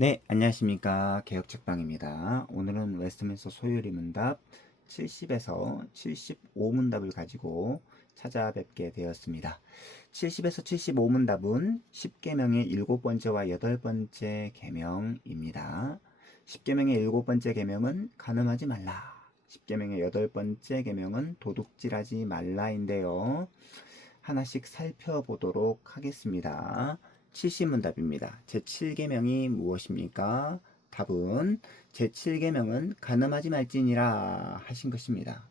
네, 안녕하십니까. 개혁책방입니다. 오늘은 웨스트민스터 소요리 문답 70에서 75문답을 가지고 찾아뵙게 되었습니다. 70에서 75문답은 10계명의 7번째와 8번째 계명입니다. 10계명의 7번째 계명은 간음하지 말라. 10계명의 8번째 계명은 도둑질하지 말라인데요. 하나씩 살펴보도록 하겠습니다. 70문답입니다. 제7계명이 무엇입니까? 답은 제7계명은 간음하지 말지니라 하신 것입니다.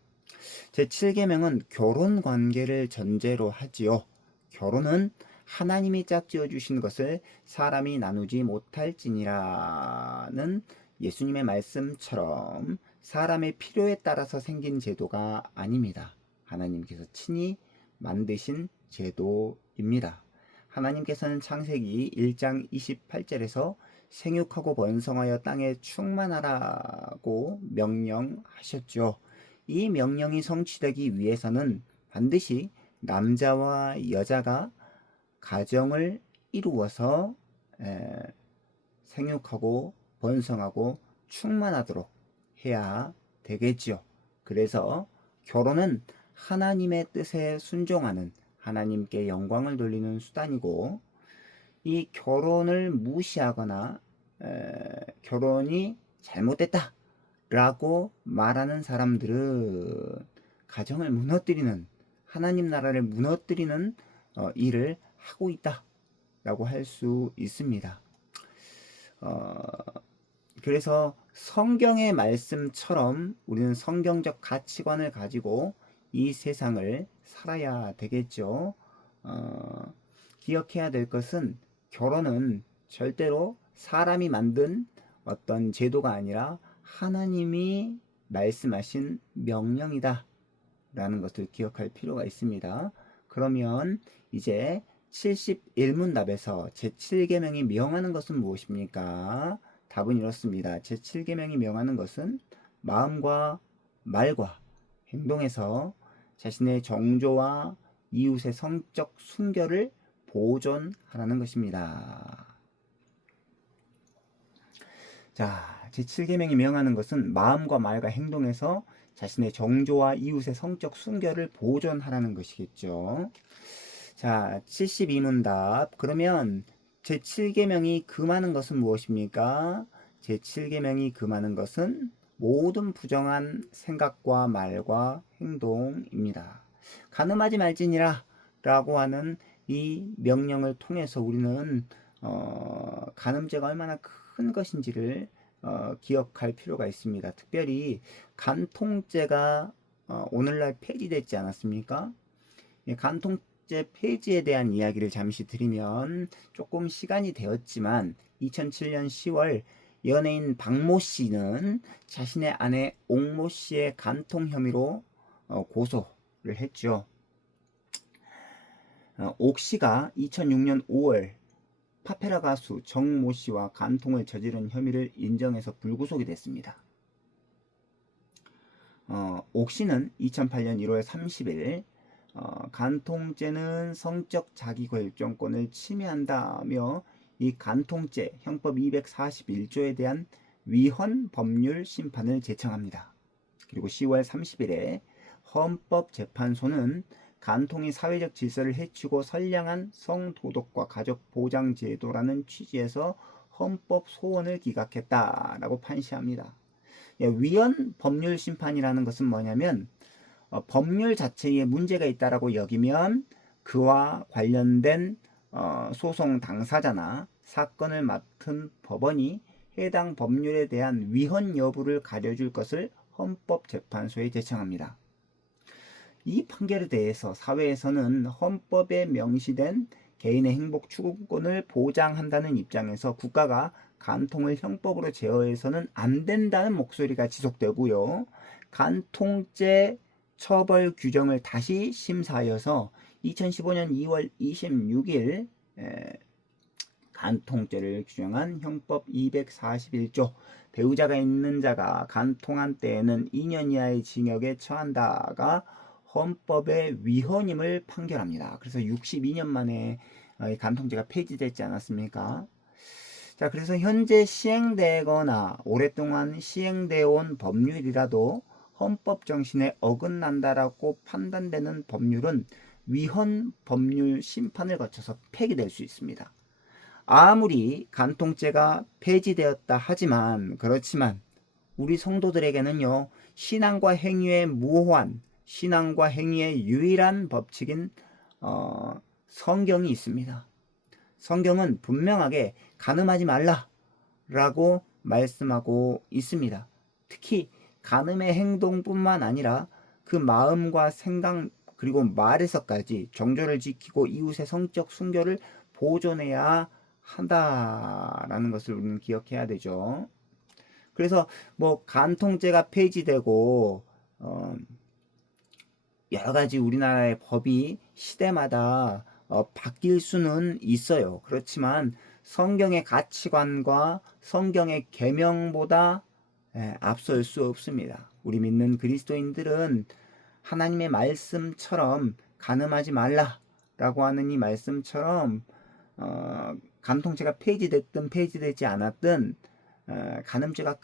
제7계명은 결혼 관계를 전제로 하지요. 결혼은 하나님이 짝지어 주신 것을 사람이 나누지 못할지니라는 예수님의 말씀처럼 사람의 필요에 따라서 생긴 제도가 아닙니다. 하나님께서 친히 만드신 제도입니다. 하나님께서는 창세기 1장 28절에서 생육하고 번성하여 땅에 충만하라고 명령하셨죠. 이 명령이 성취되기 위해서는 반드시 남자와 여자가 가정을 이루어서 생육하고 번성하고 충만하도록 해야 되겠지요. 그래서 결혼은 하나님의 뜻에 순종하는, 하나님께 영광을 돌리는 수단이고, 이 결혼을 무시하거나 결혼이 잘못됐다 라고 말하는 사람들은 가정을 무너뜨리는, 하나님 나라를 무너뜨리는 일을 하고 있다 라고 할 수 있습니다. 그래서 성경의 말씀처럼 우리는 성경적 가치관을 가지고 이 세상을 살아야 되겠죠. 기억해야 될 것은 결혼은 절대로 사람이 만든 어떤 제도가 아니라 하나님이 말씀하신 명령이다 라는 것을 기억할 필요가 있습니다. 그러면 이제 71문답에서 제7계명이 명하는 것은 무엇입니까? 답은 이렇습니다. 제7계명이 명하는 것은 마음과 말과 행동에서 자신의 정조와 이웃의 성적 순결을 보존하라는 것입니다. 자, 제7계명이 명하는 것은 마음과 말과 행동에서 자신의 정조와 이웃의 성적 순결을 보존하라는 것이겠죠. 자, 72문답. 그러면 제7계명이 금하는 것은 무엇입니까? 제7계명이 금하는 것은 모든 부정한 생각과 말과 행동입니다. 간음하지 말지니라 라고 하는 이 명령을 통해서 우리는 간음죄가 얼마나 큰 것인지를 기억할 필요가 있습니다. 특별히 간통죄가 오늘날 폐지됐지 않았습니까? 간통죄 폐지에 대한 이야기를 잠시 드리면 조금 시간이 되었지만 2007년 10월 연예인 박모 씨는 자신의 아내 옥모 씨의 간통 혐의로 고소를 했죠. 옥 씨가 2006년 5월 파페라 가수 정모 씨와 간통을 저지른 혐의를 인정해서 불구속이 됐습니다. 옥 씨는 2008년 1월 30일 간통죄는 성적 자기결정권을 침해한다며 이 간통죄 형법 241조에 대한 위헌 법률 심판을 제청합니다. 그리고 10월 30일에 헌법재판소는 간통이 사회적 질서를 해치고 선량한 성도덕과 가족보장제도라는 취지에서 헌법 소원을 기각했다라고 판시합니다. 위헌 법률 심판이라는 것은 뭐냐면 법률 자체에 문제가 있다라고 여기면 그와 관련된 소송 당사자나 사건을 맡은 법원이 해당 법률에 대한 위헌 여부를 가려줄 것을 헌법재판소에 제청합니다. 이 판결에 대해서 사회에서는 헌법에 명시된 개인의 행복 추구권을 보장한다는 입장에서 국가가 간통을 형법으로 제어해서는 안 된다는 목소리가 지속되고요. 간통죄 처벌 규정을 다시 심사하여서 2015년 2월 26일 간통죄를 규정한 형법 241조 배우자가 있는 자가 간통한 때에는 2년 이하의 징역에 처한다가 헌법의 위헌임을 판결합니다. 그래서 62년 만에 간통죄가 폐지됐지 않았습니까? 자, 그래서 현재 시행되거나 오랫동안 시행되어 온 법률이라도 헌법 정신에 어긋난다라고 판단되는 법률은 위헌 법률 심판을 거쳐서 폐기될 수 있습니다. 아무리 간통죄가 폐지되었다 하지만 그렇지만 우리 성도들에게는요, 신앙과 행위의 무호한, 신앙과 행위의 유일한 법칙인 성경이 있습니다. 성경은 분명하게 간음하지 말라라고 말씀하고 있습니다. 특히 간음의 행동뿐만 아니라 그 마음과 생각 그리고 말에서까지 정조를 지키고 이웃의 성적 순결을 보존해야 한다라는 것을 우리는 기억해야 되죠. 그래서 뭐 간통죄가 폐지되고 여러 가지 우리나라의 법이 시대마다 바뀔 수는 있어요. 그렇지만 성경의 가치관과 성경의 계명보다 앞설 수 없습니다. 우리 믿는 그리스도인들은 하나님의 말씀처럼 간음하지 말라라고 하는 이 말씀처럼 간통죄가 폐지됐든 폐지되지 않았든 간음죄가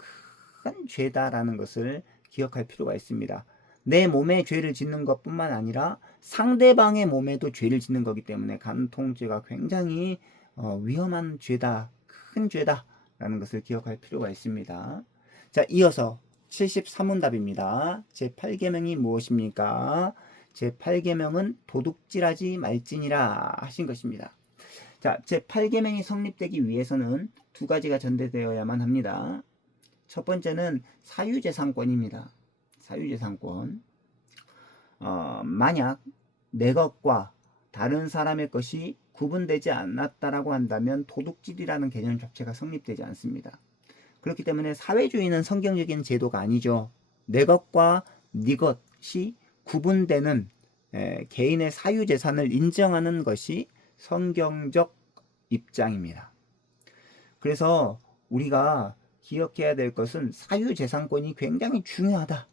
큰 죄다라는 것을 기억할 필요가 있습니다. 내 몸에 죄를 짓는 것뿐만 아니라 상대방의 몸에도 죄를 짓는 거기 때문에 간통죄가 굉장히 위험한 죄다, 큰 죄다라는 것을 기억할 필요가 있습니다. 자, 이어서 73문답입니다. 제8계명이 무엇입니까? 제8계명은 도둑질하지 말지니라 하신 것입니다. 자, 제8계명이 성립되기 위해서는 두 가지가 전제되어야만 합니다. 첫 번째는 사유재산권입니다. 사유재산권. 만약 내 것과 다른 사람의 것이 구분되지 않았다라고 한다면 도둑질이라는 개념 자체가 성립되지 않습니다. 그렇기 때문에 사회주의는 성경적인 제도가 아니죠. 내 것과 네 것이 구분되는 개인의 사유재산을 인정하는 것이 성경적 입장입니다. 그래서 우리가 기억해야 될 것은 사유재산권이 굉장히 중요하다.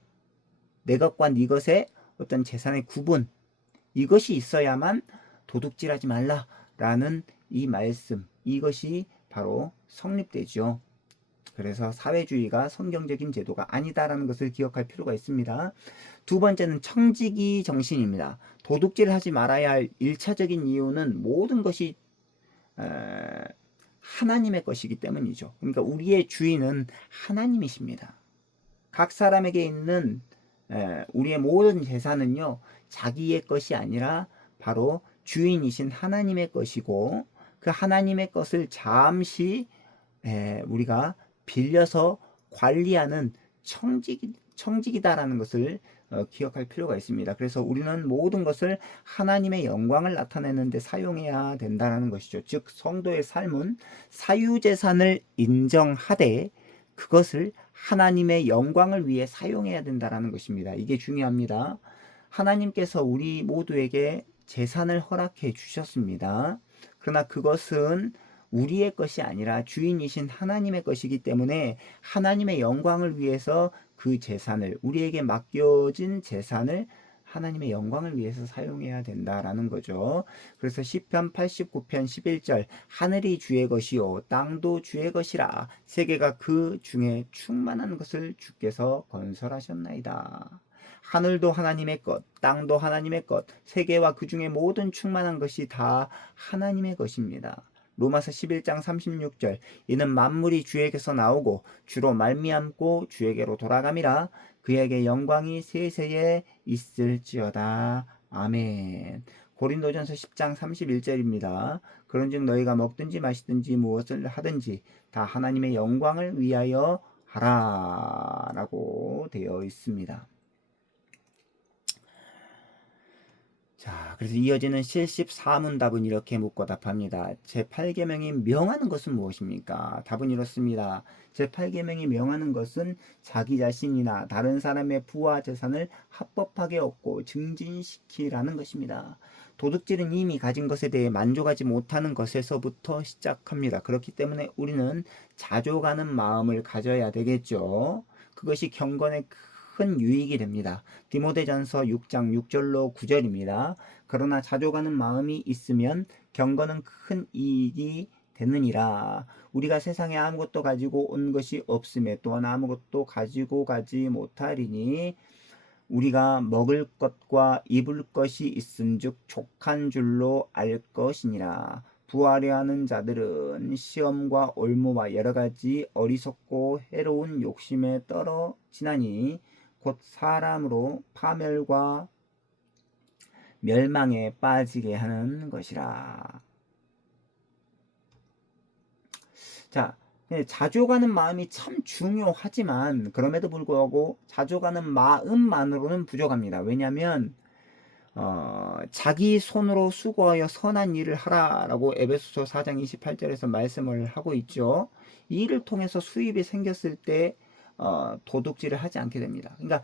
내 것과 네 것의 어떤 재산의 구분, 이것이 있어야만 도둑질하지 말라라는 이 말씀, 이것이 바로 성립되죠. 그래서 사회주의가 성경적인 제도가 아니다라는 것을 기억할 필요가 있습니다. 두 번째는 청지기 정신입니다. 도둑질을 하지 말아야 할 1차적인 이유는 모든 것이 하나님의 것이기 때문이죠. 그러니까 우리의 주인은 하나님이십니다. 각 사람에게 있는 우리의 모든 재산은요, 자기의 것이 아니라 바로 주인이신 하나님의 것이고, 그 하나님의 것을 잠시 우리가 빌려서 관리하는 청직이다라는 것을 기억할 필요가 있습니다. 그래서 우리는 모든 것을 하나님의 영광을 나타내는 데 사용해야 된다는 것이죠. 즉 성도의 삶은 사유재산을 인정하되 그것을 하나님의 영광을 위해 사용해야 된다는 것입니다. 이게 중요합니다. 하나님께서 우리 모두에게 재산을 허락해 주셨습니다. 그러나 그것은 우리의 것이 아니라 주인이신 하나님의 것이기 때문에 하나님의 영광을 위해서 그 재산을, 우리에게 맡겨진 재산을 하나님의 영광을 위해서 사용해야 된다라는 거죠. 그래서 시편 89편 11절 하늘이 주의 것이요 땅도 주의 것이라 세계가 그 중에 충만한 것을 주께서 건설하셨나이다. 하늘도 하나님의 것, 땅도 하나님의 것, 세계와 그 중에 모든 충만한 것이 다 하나님의 것입니다. 로마서 11장 36절 이는 만물이 주에게서 나오고 주로 말미암고 주에게로 돌아감이라 그에게 영광이 세세에 있을지어다. 아멘. 고린도전서 10장 31절입니다. 그런즉 너희가 먹든지 마시든지 무엇을 하든지 다 하나님의 영광을 위하여 하라 라고 되어 있습니다. 자, 그래서 이어지는 74문답은 이렇게 묻고 답합니다. 제8계명이 명하는 것은 무엇입니까? 답은 이렇습니다. 제8계명이 명하는 것은 자기 자신이나 다른 사람의 부와 재산을 합법하게 얻고 증진시키라는 것입니다. 도둑질은 이미 가진 것에 대해 만족하지 못하는 것에서부터 시작합니다. 그렇기 때문에 우리는 자족하는 마음을 가져야 되겠죠. 그것이 경건의 큰 유익이 됩니다. 디모데전서 6장 6절로 9절입니다. 그러나 자족하는 마음이 있으면 경건은 큰 이익이 되느니라. 우리가 세상에 아무것도 가지고 온 것이 없음에 또한 아무것도 가지고 가지 못하리니 우리가 먹을 것과 입을 것이 있은즉 족한 줄로 알 것이니라. 부하려 하는 자들은 시험과 올무와 여러 가지 어리석고 해로운 욕심에 떨어지나니 곧 사람으로 파멸과 멸망에 빠지게 하는 것이라. 자, 자족하는 마음이 참 중요하지만 그럼에도 불구하고 자족하는 마음만으로는 부족합니다. 왜냐하면 자기 손으로 수고하여 선한 일을 하라라고 에베소서 4장 28절에서 말씀을 하고 있죠. 이 일을 통해서 수입이 생겼을 때 도둑질을 하지 않게 됩니다. 그러니까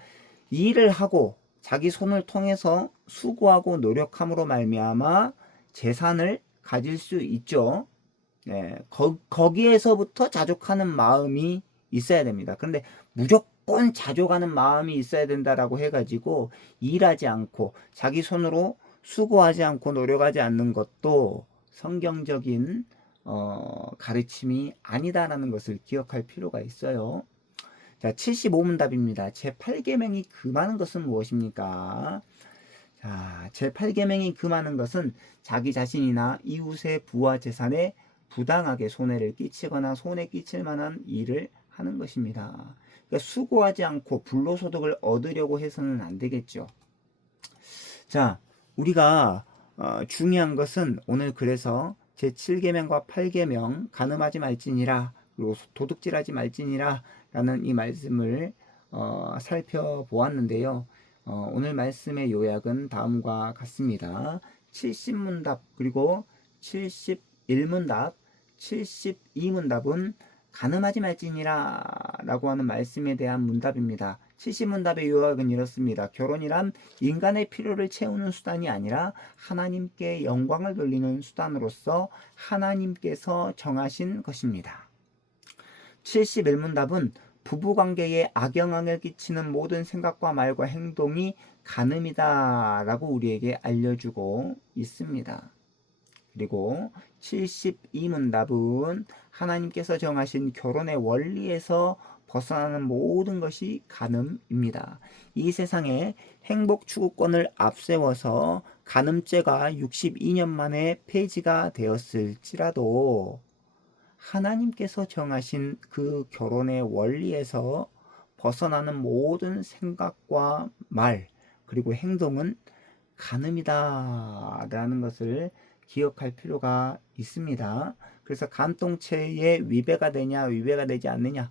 이 일을 하고 자기 손을 통해서 수고하고 노력함으로 말미암아 재산을 가질 수 있죠. 네, 거기에서부터 자족하는 마음이 있어야 됩니다. 그런데 무조건 자족하는 마음이 있어야 된다라고 해가지고 일하지 않고 자기 손으로 수고하지 않고 노력하지 않는 것도 성경적인 가르침이 아니다라는 것을 기억할 필요가 있어요. 자, 75문답입니다. 제8계명이 금하는 것은 무엇입니까? 자, 제8계명이 금하는 것은 자기 자신이나 이웃의 부와 재산에 부당하게 손해를 끼치거나 손해 끼칠 만한 일을 하는 것입니다. 그러니까 수고하지 않고 불로소득을 얻으려고 해서는 안 되겠죠. 자, 우리가 중요한 것은 오늘 그래서 제7계명과 8계명 간음하지 말지니라 그리고 도둑질하지 말지니라 라는 이 말씀을 살펴보았는데요. 오늘 말씀의 요약은 다음과 같습니다. 70문답 그리고 71문답 72문답은 간음하지 말지니라 라고 하는 말씀에 대한 문답입니다. 70문답의 요약은 이렇습니다. 결혼이란 인간의 필요를 채우는 수단이 아니라 하나님께 영광을 돌리는 수단으로서 하나님께서 정하신 것입니다. 71문답은 부부관계에 악영향을 끼치는 모든 생각과 말과 행동이 간음이다 라고 우리에게 알려주고 있습니다. 그리고 72문답은 하나님께서 정하신 결혼의 원리에서 벗어나는 모든 것이 간음입니다. 이 세상에 행복 추구권을 앞세워서 간음죄가 62년 만에 폐지가 되었을지라도 하나님께서 정하신 그 결혼의 원리에서 벗어나는 모든 생각과 말 그리고 행동은 간음이다 라는 것을 기억할 필요가 있습니다. 그래서 간통죄에 위배가 되냐 위배가 되지 않느냐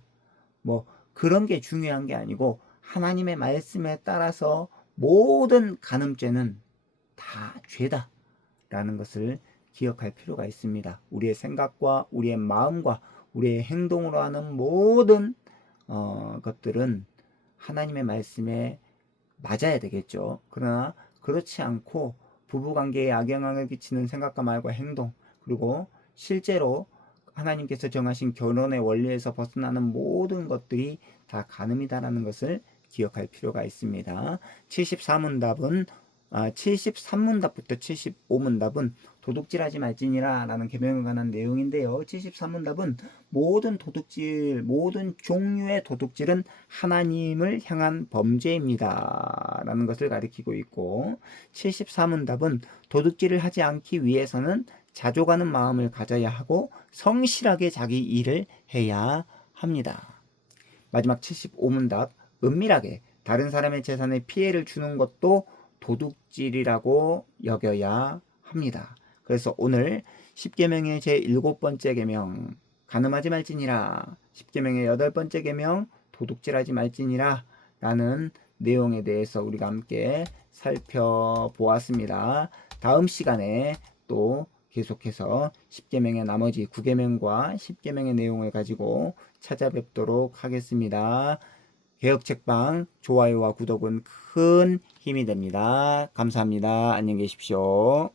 뭐 그런 게 중요한 게 아니고 하나님의 말씀에 따라서 모든 간음죄는 다 죄다 라는 것을 기억할 필요가 있습니다. 우리의 생각과 우리의 마음과 우리의 행동으로 하는 모든 것들은 하나님의 말씀에 맞아야 되겠죠. 그러나 그렇지 않고 부부관계에 악영향을 끼치는 생각과 말과 행동 그리고 실제로 하나님께서 정하신 결혼의 원리에서 벗어나는 모든 것들이 다 간음이다라는 것을 기억할 필요가 있습니다. 73문답은 73문답부터 75문답은 도둑질하지 말지니라 라는 계명에 관한 내용인데요. 73문답은 모든 도둑질, 모든 종류의 도둑질은 하나님을 향한 범죄입니다 라는 것을 가리키고 있고 74문답은 도둑질을 하지 않기 위해서는 자족하는 마음을 가져야 하고 성실하게 자기 일을 해야 합니다. 마지막 75문답 은밀하게 다른 사람의 재산에 피해를 주는 것도 도둑질이라고 여겨야 합니다. 그래서 오늘 10계명의 제7번째 계명 간음하지 말지니라 10계명의 8번째 계명 도둑질하지 말지니라 라는 내용에 대해서 우리가 함께 살펴보았습니다. 다음 시간에 또 계속해서 10계명의 나머지 9계명과 10계명의 내용을 가지고 찾아뵙도록 하겠습니다. 개혁책방 좋아요와 구독은 큰 힘이 됩니다. 감사합니다. 안녕히 계십시오.